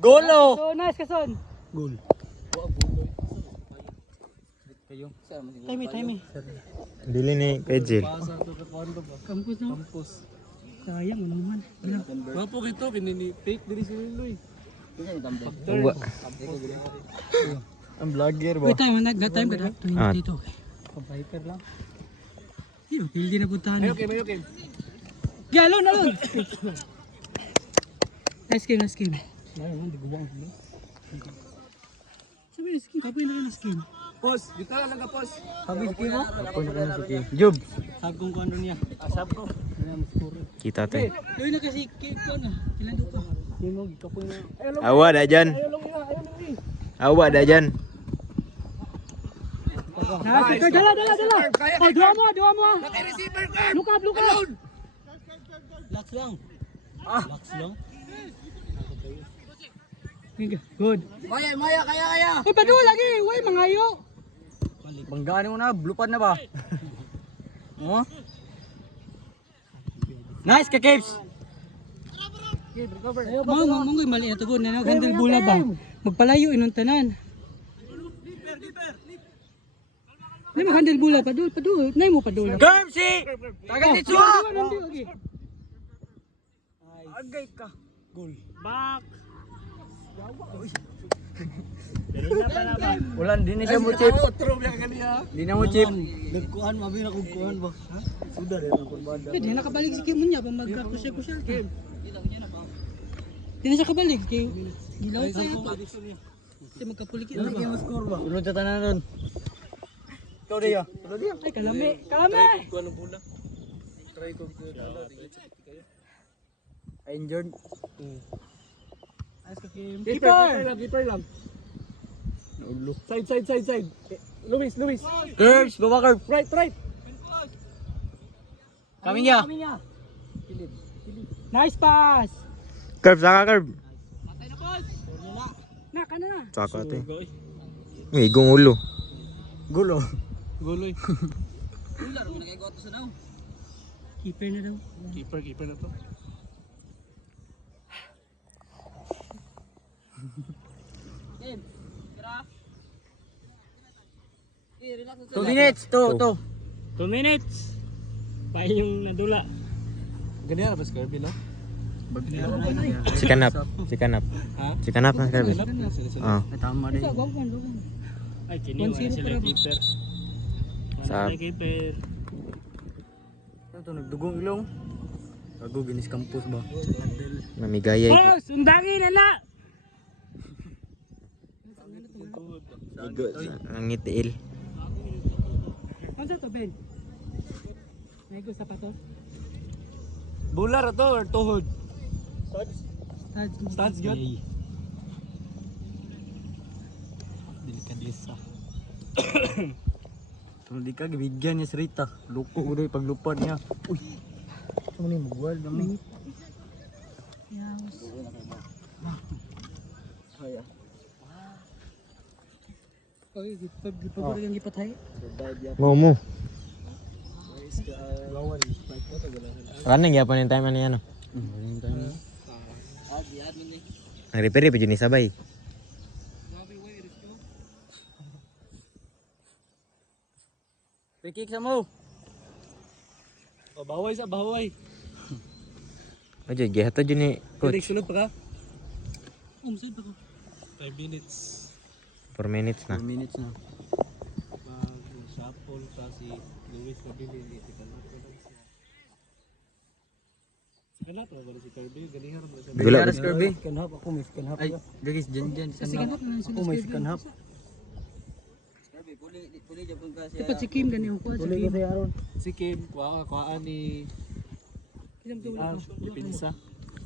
Golo! So nice kason. Gol. Time. Dili ni Kajil. Kampus no. Sayang ano man. Wapo kito kinini fake diri si Luloy. Uwa. Ang vlogger ba? Wait time that time kada. Ah. 22. Viper lang. Iyo, hindi na puntahan. Okay. Galon. Nice game. Ayun, di gubang. Sabi na skin, kapoy na ka skin. Pos, dito lang ka pos. Sabi skin mo? Ako na kana sige. Job. Sab kong kuano niya. Asab ko. Kita te. Doy na kasi ko na. Ilan do pa? Mo kapoy na. Awa da dyan. Awa da dyan. Dala. Oh, dua mo. Naka-receiver ka. Look up. Lax lang. Good. Maya, kaya. Uy, padul lagi. Uy, mangayo. Banggaan mo na, blue pad na ba? Oh? Nice ka, Caves. Manggoy mali ito good na handle bola ba. Magpalayo inong tanan. Nay mo handle bola padul. Nay mo padul. Germsi! Tagal ni Chua! Agay ka. Goal. Back. Wala, di na siya mo chip. Di na mo chip. Nagkuhan, mabi na kong kuhan ba? Ha? Sudah rin ang kurbada. Pwede na kabalik si Kim niya pa magkakusya-kusya. Di na siya kabalik kay gilaw pa yata. Kasi magkapulikit na ba? Score ba? Sunod sa tanan nun. Ikaw diya. Ay kalami. Kuha ng bola. Try ko. Injured. Ayos ka Kim. Keeper lang. Ulo. Side. Luis. Curves, baba curve. Right. Kami niya. Nice pass. Curve, saka curve. Naka na. Saka te. May igong ulo. Gulo. Guloy. Keeper na daw. Keeper na to. 2 minutes. 2 minutes. Pa yung nadula. Ganyan ba si Kirby no? Si Kanap. Ha? Si Kanap na Kirby. Ah. Tama rin. Ay, kini wala sila keeper. Sa Keeper. Ito nagdugong ilong. Bago ginis campus ba? mamigaya. Oh, sundangin na. Igo ang ngitiil. Ano sa to, Ben? May gusto pa to? Bular to or tuhod? Studs good. Delikadesa. Kung di ka gibigyan niya si Rita, luko ko doon paglupad niya. Uy! Ito mo na yung magwal naman. Kaya. Okay, gipagod yung gipatay. Momo. Kanang gyapon yung time ano yan. Nag-repair pa dyan ni sabay. Free kick sa mo! O, bahaway. Ojo, gihat to dyan ni Pwede coach. sunod pa ka? Saan pa ko? 5 minutes. 4 minutes na. 4 minutes na. Mag-shuffle pa si Luis Mabili. Si Kanap na ba si Kirby? Ganihar mo siya. Gula. Bilaras Kirby. Kanhap, ako may kanhap. Ay, gagis dyan. Kasi ganap na Ako may kanhap. Dapat si Kim ganyan ko. Si Kim. Si Kim, kuhaan ni Pinsa.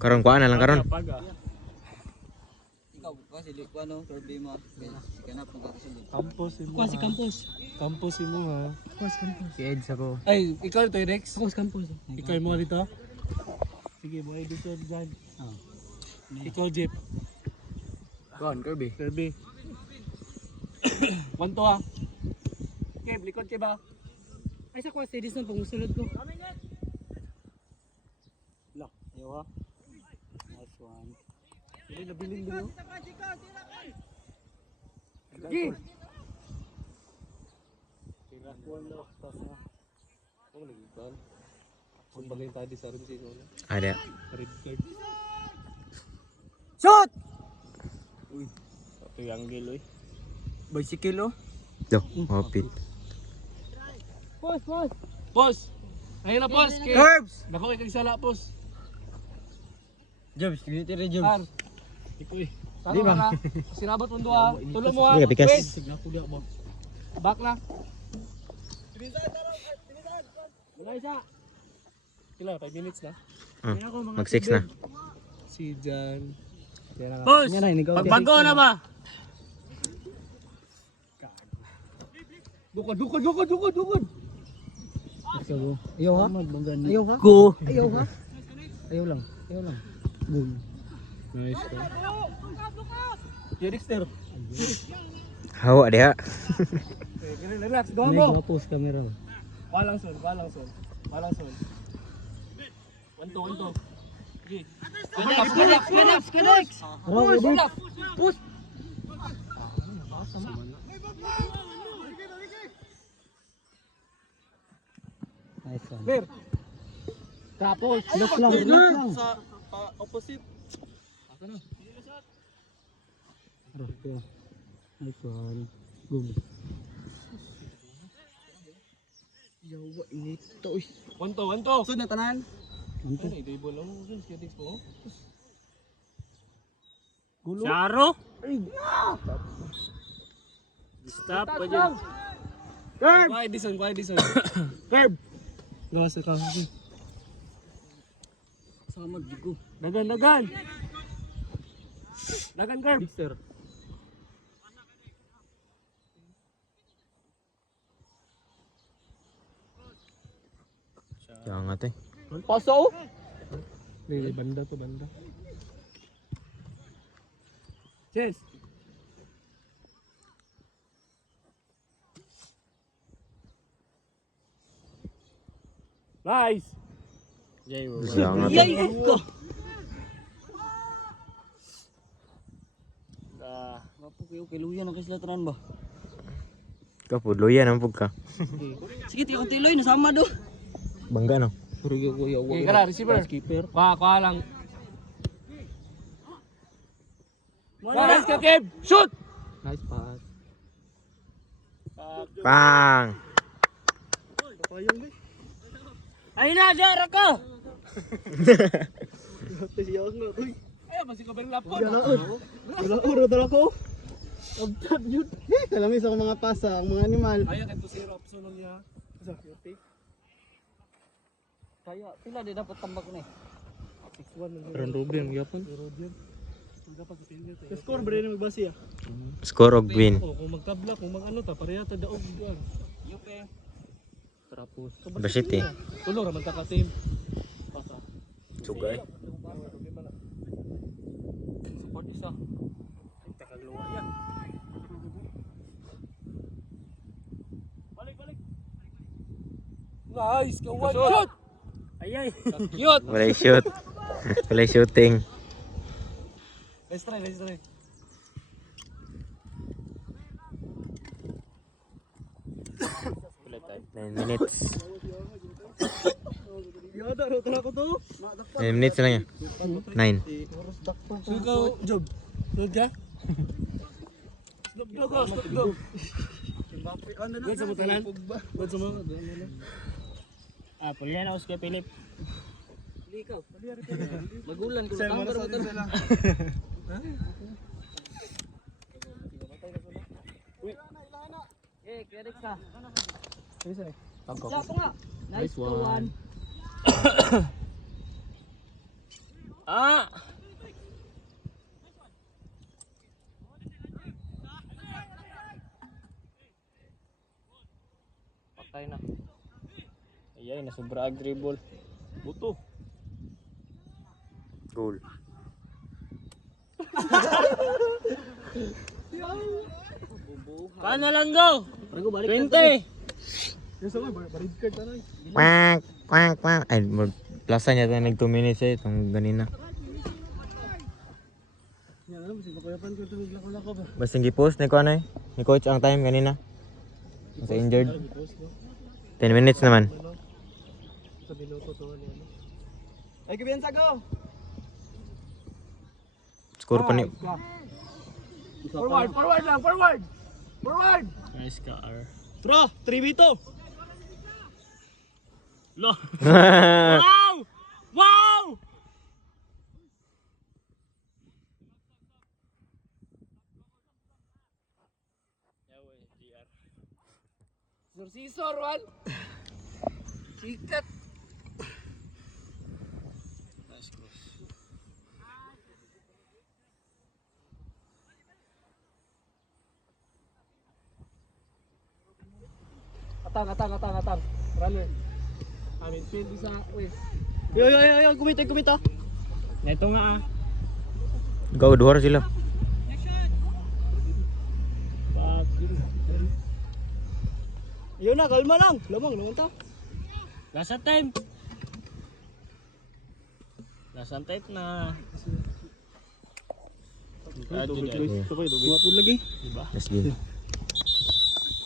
Karon kuan na lang karon. Paga. Campus mo. Kuha si Campos. Campus mo ha. Kuha si Campos. Si Eds ako. Ay, ikaw ito Rex. Ako si Campos. Ikaw mo dito. Sige, mo editor dyan. Ikaw Jeep. Kuhan, Kirby. Kirby. 1 to ha. Kev, likod ka ba? Ay sa kuha si Edison pag musulod ko. Lock. Yawa. Nice one. Hindi nabiling din. Sige. Tira ko na tas na. Oh, nagitan. Kung bagay tadi sa rim season. Ada. Red card. Shoot! Ito yung gil, oy. Bicycle oh. Tuh, hopit. Pos! Ayun na, pos! Curbs! Dako kay kagsala, pos! Jobs, ganito rin Par! Jobs. Iko eh. Taro ka na. Sinabot mo doon, tulo mo ha. Sige, bikas. Wait! Signapo di ako. Back na. Wala isa. Kailan? 5 minutes na? Mag 6 na. Si Jan. Boss! Pagbago na ba? Dukod! Ayaw ha? Ayaw ha? Go. Ayaw ha? Ayaw lang. Boom. Nice. Yo, Dexter. Hawa dia. Relax, go May mo. post camera. Walang son. Wanto. Sige. Relax. Push! Nice one. Clear. Tapos, Look lang. sa opposite. Nice one. Boom. Yawa, inito. Uy. Wanto. Sud na tanan. Ay, dribble lang. Skitix po. Charo? Stop pa dyan. Curb! Quiet Edison. Curb! Gawas ka. Sama jigo. Dagan. Dagan, curb. Dexter. Jangan teh. Paso? Banda. Chess. Nice. Jangan teh. Yay! Ko! Wapo kayo kay Luya na kasi lataran ba? Kau pudloyan ang pugka. Sige, tiyo kang tiloy, nasama do. Bangga no. Surugyo ko yawa. Okay, kara, receiver. Keeper. Kuha lang. Nice ka, Kev. Shoot! Nice pass. Pang. Ay na, Jara ko! Ay, masih ka ba yung laptop? Uro dala ko. Abtab yun. Kalami sa mga pasa, ang mga animal. Ayaw, kanto si Rob. Sunod niya. Kaya, pila di dapat tambak ni. 6-1. Ron Ruben, yapon. Score ba rin magbasi ah? Score og win. O, kung magtabla, kung mag-ano ta, pareha ta daog. Yupe. Trapos. Basiti. Tulong raman ta ka team. Pasa. Sugay. Support isa. Takagluwa yan. Balik. Nice, kawan. Shoot! Ayay. Cute! Walay shoot. Walay shooting. Let's try. 9 minutes. Yada, rotala ko to. 9 minutes lang yan. 9. Ikaw, Job. Load ka? Stop. Good sa mutanan? Good sa mga. Pulyan ako kay Philip. Hindi ikaw. Magulan ko lang. Credit ka. Siya nga. Nice one. Patay na. Ayay, nasubra ag dribble. Buto. Goal. Kana lang go. 20. Quack. Ay, plaza niya tayo nag 2 minutes eh. Itong ganina. Yan alam, sige pakuyapan ko ito naglako-lako ba? Basta gipost ni ko ano ni coach ang time kanina. Sa injured. 10 minutes naman. Sa binuto to ano. Ay, Kibiansa, go! Score pa ni Forward, forward lang, forward! Forward! Nice ka, R. Tro, 3v2! Lo! Wow! Wow! Sursisor, Juan! Sikat! Nice cross. Atang. Runner. Amin, field sa west. Yo, kumita. Ito nga ah. Go duhar sila. Back. Yun na, kalma lang. Lamang ta. Last attempt. Last attempt na. Wapod lagi. Let's go.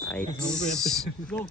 Right. Go.